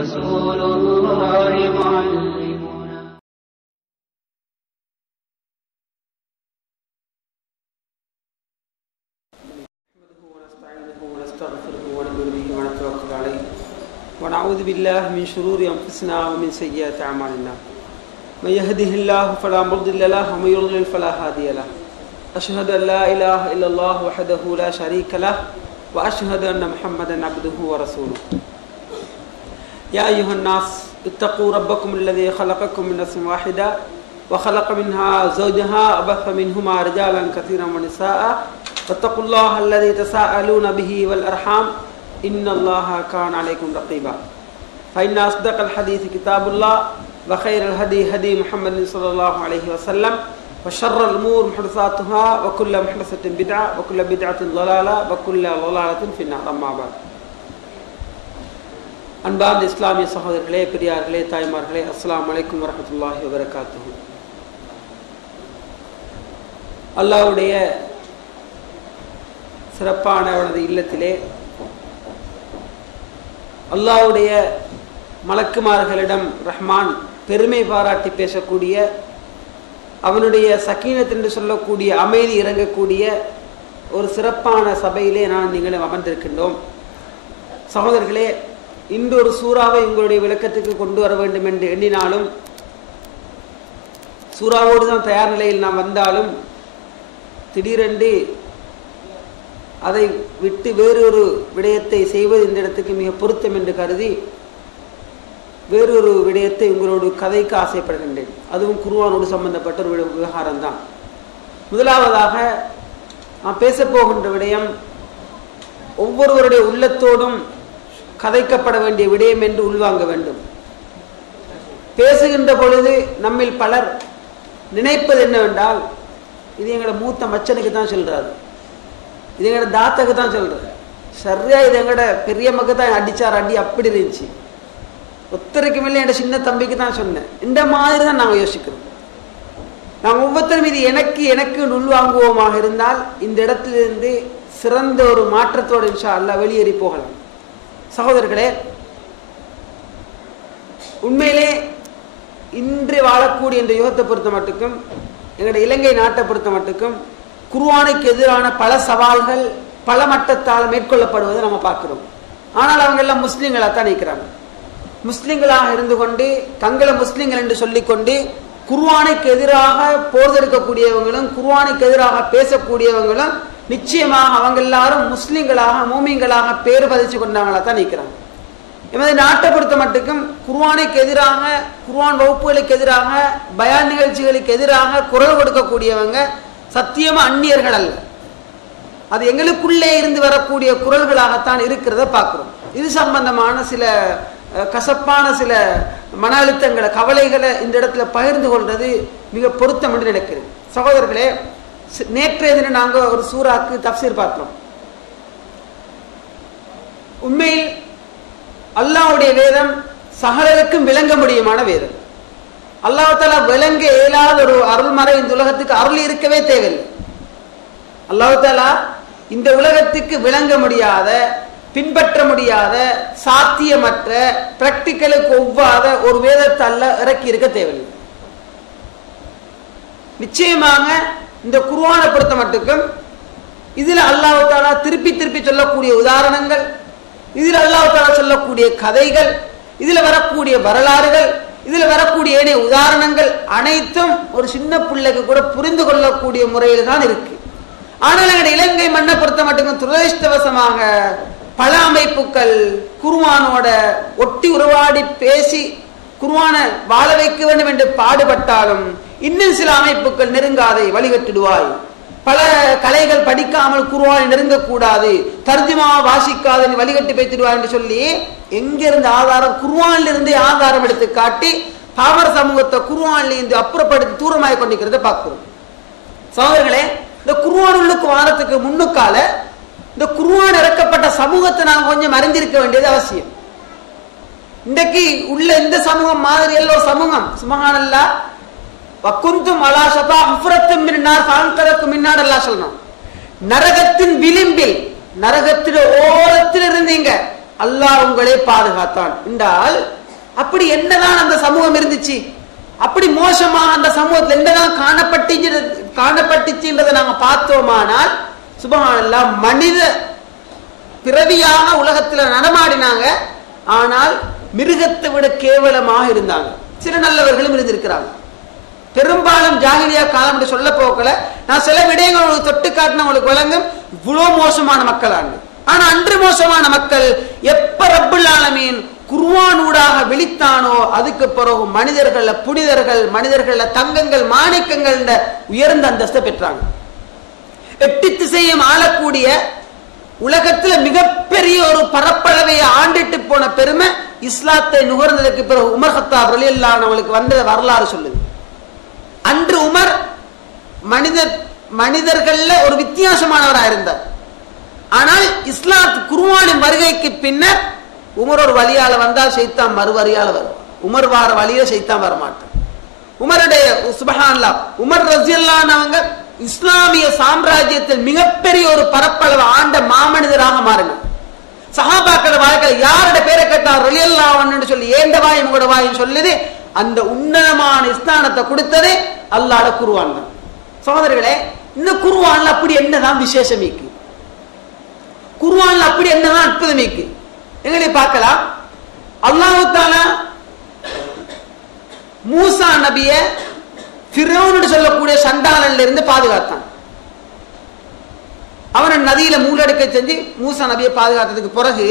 رسول الله معلمنا. ونستغفره ونؤمن به ونتوكل عليه ونعوذ بالله من شرور أنفسنا ومن سيئات أعمالنا. من يهده الله فلا مضل له ومن يضلل فلا هادي له. أشهد أن لا إله إلا الله وحده لا شريك له وأشهد أن محمدا عبده ورسوله. يا أيها الناس اتقوا ربكم الذي خلقكم من نفس واحدة وخلق منها زوجها وبث منهما رجالا كثيرا ونساء واتقوا الله الذي تساءلون به والأرحام إن الله كان عليكم رقيبا. فإن أصدق الحديث كتاب الله وخير الهدي هدي محمد صلى الله عليه وسلم وشر الأمور محدثاتها وكل محدثة بدعة وكل بدعة ضلالة وكل ضلالة في النار. أما بعد. அன்பார்ந்த இஸ்லாமிய சகோதரர்களே, பெரியார்களே, தாய்மார்களே, அஸ்ஸலாமு அலைக்கும் வரஹ்மத்துல்லாஹி வபரகாத்துஹு. அல்லாஹ்வுடைய சிறப்பான அவனது இல்லத்திலே அல்லாஹ்வுடைய மலக்குமார்களிடம் ரஹ்மான் பெருமை பாராட்டி பேசக்கூடிய, அவனுடைய சக்கீனத் என்று சொல்லக்கூடிய அமைதி இறங்கக்கூடிய ஒரு சிறப்பான சபையிலே நான் நீங்களும் அமர்ந்திருக்கின்றோம். சகோதரர்களே, இன்று ஒரு சூறாவை உங்களுடைய விளக்கத்துக்கு கொண்டு வர வேண்டும் என்று எண்ணினாலும், சூறாவோடு தான் தயார் நிலையில் நாம் வந்தாலும், திடீரென்று அதை விட்டு வேறொரு விடயத்தை செய்வது இந்த இடத்துக்கு மிக பொருத்தம் என்று கருதி வேறொரு விடயத்தை உங்களோடு கதைக்கு ஆசைப்படுகின்றேன். அதுவும் குர்ஆனோடு சம்பந்தப்பட்ட ஒரு விவகாரம் தான். முதலாவதாக நாம் பேசப்போகின்ற விடயம் ஒவ்வொருவருடைய உள்ளத்தோடும் கதைக்கப்பட வேண்டிய விடயம் என்று உள்வாங்க வேண்டும். பேசுகின்ற பொழுது நம்மில் பலர் நினைப்பது என்னவென்றால், இது எங்களோட மூத்த மச்சனுக்கு தான் சொல்றாரு, இது எங்களோட தாத்தக்கு தான் சொல்றாரு, சரியா இது எங்களோட பெரிய மக்கு தான் அடிச்சார், அடி அப்படி இருந்துச்சு, ஒத்தரைக்கு மேலே என்னோட சின்ன தம்பிக்கு தான் சொன்னேன். இந்த மாதிரி தான் நாங்கள் யோசிக்கிறோம். நாம் ஒவ்வொருத்தரும் இது எனக்கு எனக்கு உள்வாங்குவோமாக இருந்தால் இந்த இடத்திலிருந்து சிறந்த ஒரு மாற்றத்தோடு இன்ஷா அல்லாஹ் வெளியேறி போகலாம். சகோதரர்களே, உண்மையிலே இன்று வாழக்கூடிய இந்த யுகத்தை பொறுத்த மட்டுக்கும், எங்களுடைய இலங்கை நாட்டை பொறுத்த மட்டுக்கும் குர்ஆனுக்கு எதிரான பல சவால்கள் பல மட்டத்தால் மேற்கொள்ளப்படுவதை நம்ம பார்க்கிறோம். ஆனால் அவங்க எல்லாம் முஸ்லீம்களாக தான் நிற்கிறாங்க. முஸ்லீம்களாக இருந்து கொண்டு தங்களை முஸ்லீம்கள் என்று சொல்லிக்கொண்டு குர்ஆனுக்கு எதிராக போர் தொடுக்கக்கூடியவங்களும் குர்ஆனுக்கு எதிராக பேசக்கூடியவங்களும் நிச்சயமாக அவங்க எல்லாரும் முஸ்லீம்களாக மூமின்களாக பேர் பதிச்சு கொண்டவங்களா தான் நிற்கிறாங்க. எமது நாட்டை பொறுத்த மட்டுக்கும் குர்ஆனுக்கு எதிராக, குர்ஆன் வகுப்புகளுக்கு எதிராக, பயான் நிகழ்ச்சிகளுக்கு எதிராக குரல் கொடுக்கக்கூடியவங்க சத்தியமா அந்நியர்கள் அல்ல. அது எங்களுக்குள்ளே இருந்து வரக்கூடிய குரல்களாகத்தான் இருக்கிறத பார்க்கிறோம். இது சம்பந்தமான சில கசப்பான சில மன அழுத்தங்களை, கவலைகளை இந்த இடத்துல பகிர்ந்து கொள்வது மிக பொருத்தம் என்று நினைக்கிறேன். சகோதரர்களே, நேற்றைய தினம் நாங்கள் ஒரு சூறாக்கு தஃப்சீர் பார்த்தோம். உண்மையில் அல்லாஹ்வுடைய வேதம் சகலருக்கும் விளங்க முடியுமான வேதம். அல்லாஹ் தஆலா விளங்க இயலாத ஒரு அருள்மறை இந்த உலகத்துக்கு அருள் இருக்கவே தேவையில்லை. அல்லாஹ் தஆலா இந்த உலகத்துக்கு விளங்க முடியாத, பின்பற்ற முடியாத, சாத்தியமற்ற, பிராக்டிக்கலுக்கு ஒவ்வாத ஒரு வேதத்தை அல்லாஹ் இறக்கி இருக்க தேவையில்லை. நிச்சயமாக இந்த குர்ஆனை பொறுத்த மட்டுக்கும் இதில் அல்லாஹ் தஆலா திருப்பி திருப்பி சொல்லக்கூடிய உதாரணங்கள், இதில் அல்லாஹ் தஆலா சொல்லக்கூடிய கதைகள், இதில் வரக்கூடிய வரலாறுகள், இதில் வரக்கூடிய ஏனைய உதாரணங்கள் அனைத்தும் ஒரு சின்ன பிள்ளைக்கு கூட புரிந்து கொள்ளக்கூடிய முறையில் தான் இருக்கு. ஆனால் எங்களுடைய இலங்கை மண்ணை பொறுத்த மட்டுக்கும் துரதிர்ஷ்டவசமாக பல அமைப்புகள் குர்ஆனோட ஒட்டி உறவாடி பேசி குர்ஆனை வாழ வைக்க வேண்டும் என்று பாடுபட்டாலும் இன்னும் சில அமைப்புகள் நெருங்காதை வழிகட்டிடுவாய், பல கலைகள் படிக்காமல் குர்ஆனை நெருங்கக்கூடாது, தர்ஜுமா வாசிக்காத வழிகட்டி பேசிடுவாய் என்று சொல்லி எங்கிருந்து ஆதாரம், குர்ஆனில் இருந்தே ஆதாரம் எடுத்து காட்டி பாமர சமூகத்தை குர்ஆனில் இருந்து அப்புறப்படுத்தி தூரமாய் கொண்டிருக்கிறத பார்க்கிறோம். சகோதரர்களே, இந்த குர்ஆனுக்கு வாரத்துக்கு முன்னுக்கால இந்த குர்ஆன் இறக்கப்பட்ட சமூகத்தை நாங்கள் கொஞ்சம் அறிந்திருக்க வேண்டியது அவசியம். இன்றைக்கு உள்ள இந்த சமூகம் மாதிரி எல்லாம் சமூகம் சுப்ஹானல்லாஹ் வகுந்தும் அலா ஷஃபா ஹுஃப்ரத்தின் மின் நார் ஃபஅன்கரக்கும் மின்னார் அல்லாஹ் சொல்லணும். நரகத்தின் விளிம்பில், நரகத்தின் ஓரத்தில் இருந்தீங்க, அல்லாஹ் உங்களை பாதுகாத்தான் என்றால் அப்படி என்னதான் அந்த சமூகம் இருந்துச்சு, அப்படி மோசமாக அந்த சமூகத்தில் என்னதான் காணப்பட்டுச்சுன்றதை நாங்க பார்த்தோமானால் சுப்ஹானல்லாஹ், மனித பிறவியாக உலகத்துல நடமாடினாங்க. ஆனால் மிருகத்தை விட கேவலமாக இருந்தாங்க. சில நல்லவர்களும் இருந்திருக்கிறாங்க. பெரும்பாலும் ஜாகிலியா காலம் என்று சொல்ல போக்கல, நான் சில விடயங்கள் உங்களுக்கு தொட்டு காட்டின உங்களுக்கு வழங்கும். இவ்வளவு மோசமான மக்களாங்க. ஆனா அன்று மோசமான மக்கள் எப்ப ரப்புல் ஆலமீன் குர்ஆனூடாக விழித்தானோ அதுக்கு பிறகு மனிதர்கள புனிதர்கள், மனிதர்கள தங்கங்கள், மாணிக்கங்கள் உயர்ந்த அந்தஸ்தை பெற்றாங்க. 8 திசையும் ஆளக்கூடிய உலகத்துல மிகப்பெரிய ஒரு பரப்பளவை ஆண்டிட்டு போன பெருமை இஸ்லாத்தை நுகர்ந்ததற்கு பிறகு உமர் கத்தாப் ரலியல்லாஹு அன்ஹு அவங்களுக்கு வந்த வரலாறு சொல்லுது. அன்று உமர் மனிதர்கள்ல ஒரு வித்தியாசமானவராக இருந்தார். ஆனால் இஸ்லாத் குர்ஆனின் வருகைக்கு பின்னர் உமர் ஒரு வழியால வந்தால் ஷைத்தான் மறுவழியால வரும். உமர் வார வழியில ஷைத்தான் வரமாட்டான். உமருடைய சுப்ஹானல்லாஹ், உமர் ரலியல்லாஹு அன்ஹு அவங்க இஸ்லாமிய சாம்ராஜ்யத்தில் மிகப்பெரிய ஒரு பரப்பளவு ஆண்ட மாமனிதராக மாறினார். சஹாபாக்கள் வாழ்க்கை யாருடைய பேரை கேட்டார் ரலியல்லாஹு அன்ஹு சொல்லி ஏண்ட வாய் உங்களோட வாயின்னு சொல்லுது. அந்த உன்னதமான ஸ்தானத்தை கொடுத்ததே அல்லாஹ்ட குர்ஆன் தான். சகோதரர்களே, இந்த குர்ஆன்ல அப்படி என்னதான் விசேஷம் இருக்கு, குர்ஆன்ல அப்படி என்னதான் அற்புதம் இருக்கு எங்களை பார்க்கலாம். அல்லாஹ் தஆலா மூசா நபிய ஃபிரௌன் சொல்லக்கூடிய சண்டாளன்ல இருந்து பாதுகாத்தான். அவனை நதியில மூலடுக்க செஞ்சு மூசா நபியை பாதுகாத்ததுக்கு பிறகு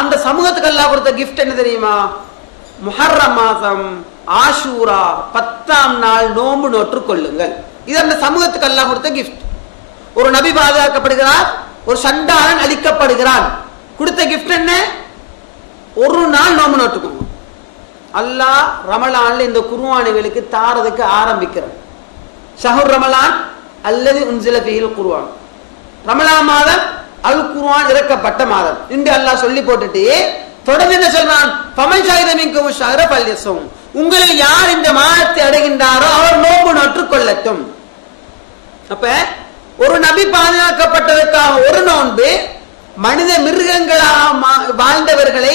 அந்த சமூகத்துக்கு அல்லாஹ் கொடுத்த கிஃப்ட் என்ன தெரியுமா? முஹர்ரம் மாதம் ஆஷூரா 10ஆம் நாள் நோன்பு நோற்று கொள்ளுங்கள். இது அந்த சமூகத்துக்கு அல்லாஹ் கொடுத்த கிஃப்ட். ஒரு நபி பாதுகாக்கப்படுகிறார், ஒரு சண்டாளன் அழிக்கப்படுகிறான். கொடுத்த கிஃப்ட் என்ன? ஒரு நாள் நோன்பு நோட்டுக்கணும். அல்லாஹ் ரமலான்ல இந்த குர்ஆனுகளுக்கு தாரதுக்கு ஆரம்பிக்கிறான். ஷஹர் ரமலான் அல்லது உன்சில ஃபீஹில் குர்ஆன். ரமலான் மாதம் அல் குர்ஆன் இறக்கப்பட்ட மாதம் என்று அல்லாஹ் சொல்லி போட்டுட்டு தொடர்ந்து என்ன சொல்றான்? ஃபமன் ஷஹித மின்கும் ஷஹர ஃபல்யஸும். உங்களில் யார் இந்த மாதத்தை அடைகின்றாரோ அவர் நோன்பு நோற்று கொள்ளட்டும். அப்ப ஒரு நபி பாதுகாக்கப்பட்டதற்காக ஒரு நோன்பு மனித மிருகங்களாக வாழ்ந்தவர்களை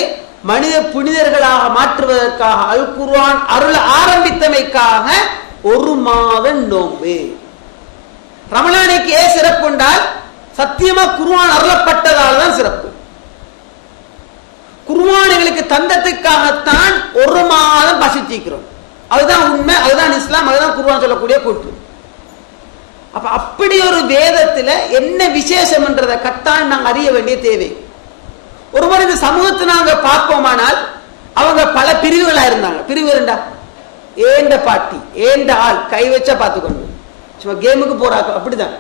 மனித புனிதர்களாக மாற்றுவதற்காக அல் குர்ஆன் அருள் ஆரம்பித்தமைக்காக ஒரு மாதம் நோன்பு. ரமலானுக்கு ஏன் சிறப்பு என்றால் சத்தியமா குர்ஆன் அருளப்பட்டதால் தான் சிறப்பு. குர்ஆன் எங்களுக்கு தந்தத்துக்காகத்தான் ஒரு மாதம் பசிச்சிக்கிறோம். அதுதான் உண்மை, அதுதான் இஸ்லாம், அதுதான் குர்ஆன் சொல்லக்கூடிய கூற்று. அப்ப அப்படி ஒரு வேதத்துல என்ன விசேஷம் என்றதை கட்டாயம் நாங்கள் அறிய வேண்டிய தேவை. ஒருவர் இந்த சமூகத்தை நாங்க பார்ப்போமானால் அவங்க பல பிரிவுகளா இருந்தாங்க. பிரிவு இருந்தா ஏண்ட பாட்டி ஏண்ட ஆள் கை வச்சா பார்த்துக்கொண்டு சும்மா கேமுக்கு போறாங்க. அப்படிதான்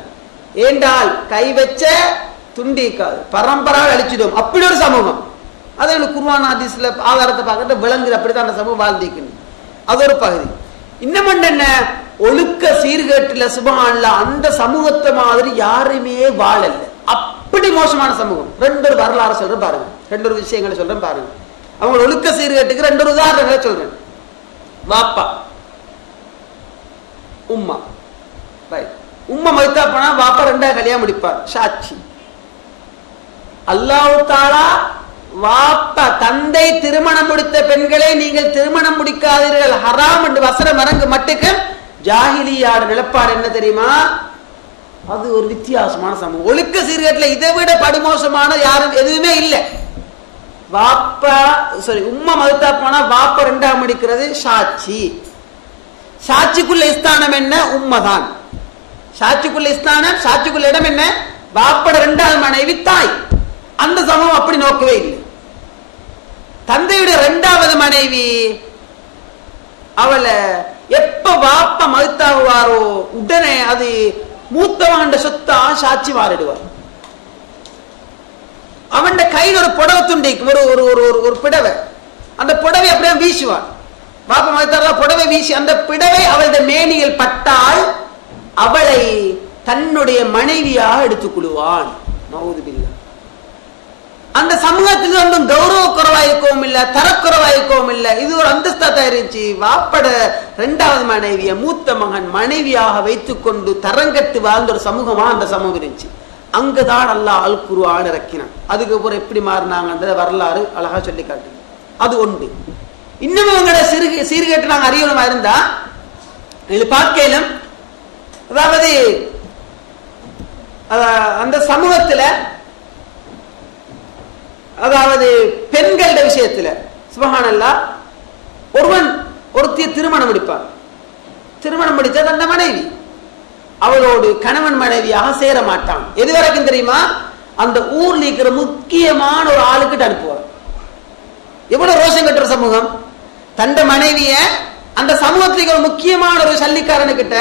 ஏண்ட ஆள் கை வச்ச துண்டிக்காது, பரம்பராக அழிச்சிடும். அப்படி ஒரு சமூகம். அதை குர்ஆன் ஹதீஸ்ல ஆதாரத்தை பார்க்கறது விளங்குது. அப்படித்தான் அந்த சமூகம் வாழ்ந்திக்கணும். அது ஒரு பகுதி. இன்னும் என்ன, ஒழுக்க சீர்கேட்டுல சுப்ஹானல்லாஹ் அந்த சமூகத்தை மாதிரி யாருமே வாழல. அப்படி மோசமான சமூகம். 2 வரலாறு சொல்றேன் பாருங்க, 2 விஷயங்களை சொல்றேன் பாருங்க. அவங்க ஒழுக்க சீர்கேட்டுக்கு 2 உதாரணங்களை சொல்றேன். வாப்பா உம்மா, உம்மா மௌத்தா போனா வாப்பா 2ஆவது கல்யாணம் முடிப்பார், சாட்சி. அல்லாஹ் தஆலா வாப்பா தந்தை திருமணம் முடித்த பெண்களை நீங்கள் திருமணம் முடிக்காதீர்கள் ஹராம் என்று வசனம் இறங்கு மட்டுக்கு ஜாஹிலியாட நிலப்பாடு என்ன தெரியுமா? அது ஒரு வித்தியாசமான சமூகம். ஒழுக்க சீர்கேட்டுல இதை விட படுமோசமான யாரும் எதுவுமே இல்லை. வாப்பா உம்மா மௌத்தா போனா வாப்பா 2ஆவது முடிக்கிறது சாட்சி. சாட்சிக்குள்ள ஸ்தானம் என்ன? உம்மதான். சாட்சிக்குள்ள ஸ்தானம், சாட்சிக்குள்ள இடம் என்ன? வாப்பட 2ஆவது மனைவி தாய். அந்த சமூகம் அப்படி நோக்கவே இல்லை. தந்தையுடைய 2ஆவது மனைவி அவளை எப்ப வாப்பா மௌத்தாகுவாரோ உடனே அது மூத்தவன் சொத்தா சாட்சி மாறிடுவார். அவன் கையில் ஒரு புடவை துண்டிக்கும், ஒரு பிடவை. அந்த புடவை அப்படியே வீசுவான். பாப்பா மௌத்தாரா புடவை வீசி அந்த பிடவை அவளுடைய மேனியில் பட்டால் அவளை தன்னுடைய மனைவியாக எடுத்துக் கொள்வான். நவுதுபில்லாஹ். அந்த சமூகத்துக்கு ஒன்றும் கௌரவ குறைவாயிருக்கவும் இல்லை, தரக்குறைவாயிருக்கவும் இல்லை. இது ஒரு அந்தஸ்தா இருந்துச்சு. வாப்பட 2ஆவது மனைவிய மூத்த மகன் மனைவியாக வைத்துக் கொண்டு தரங்கட்டு வாழ்ந்த ஒரு சமூகமா அந்த சமூகம் இருந்துச்சு. அங்கதான் அல்லாஹ் அல் குர்ஆன் இறக்கினான். அதுக்கப்புறம் எப்படி மாறினாங்கன்ற வரலாறு அழகா சொல்லி காட்டு. அது ஒன்று. இன்னும் இவங்களோட சீர்கேட்டு நாங்கள் அறியணுமா இருந்தா இது பார்க்கலும், அதாவது அந்த சமூகத்துல, அதாவது பெண்களோட விஷயத்துல சுப்ஹானல்லாஹ், ஒருத்திய திருமணம் முடிப்பான். திருமணம் முடிச்சா தந்த மனைவி அவளோடு கணவன் மனைவியாக சேர மாட்டான். எது வரைக்கும் தெரியுமா? அந்த ஊர்ல இருக்கிற முக்கியமான ஒரு ஆளுக்கிட்ட அனுப்புவார். எவ்வளவு ரோஷம் கட்டுற சமூகம்! தந்த மனைவிய அந்த சமூகத்துக்கு ஒரு முக்கியமான ஒரு சல்லிக்காரனுக்கிட்ட,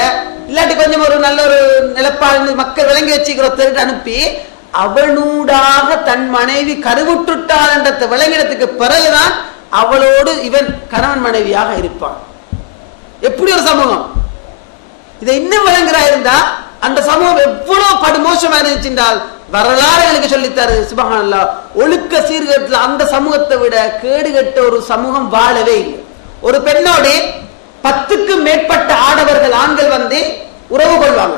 இல்லாட்டி கொஞ்சம் ஒரு நல்ல ஒரு நிலப்பாடு மக்கள் விளங்கி வச்சுக்கிறத அனுப்பி அவனூடாக தன் மனைவி கருவுற்றுட்டாள் என்ற விளங்கினத்துக்கு பிறகுதான் அவளோடு இவன் கணவன் மனைவியாக இருப்பான். எப்படி ஒரு சமூகம்! இதை இன்னும் விளங்குறா இருந்தா அந்த சமூகம் எவ்வளவு படுமோசமா இருந்துச்சுன்றால் வரலாறு எனக்கு சொல்லித்தாரு. சுப்ஹானல்லாஹ், ஒழுக்க சீர்கேட்டுல அந்த சமூகத்தை விட கேடுகட்ட ஒரு சமூகம் வாழவே இல்லை. ஒரு பெண்ணோடு 10க்கும் மேற்பட்ட ஆடவர்கள், ஆண்கள் வந்து உறவு கொள்வாங்க.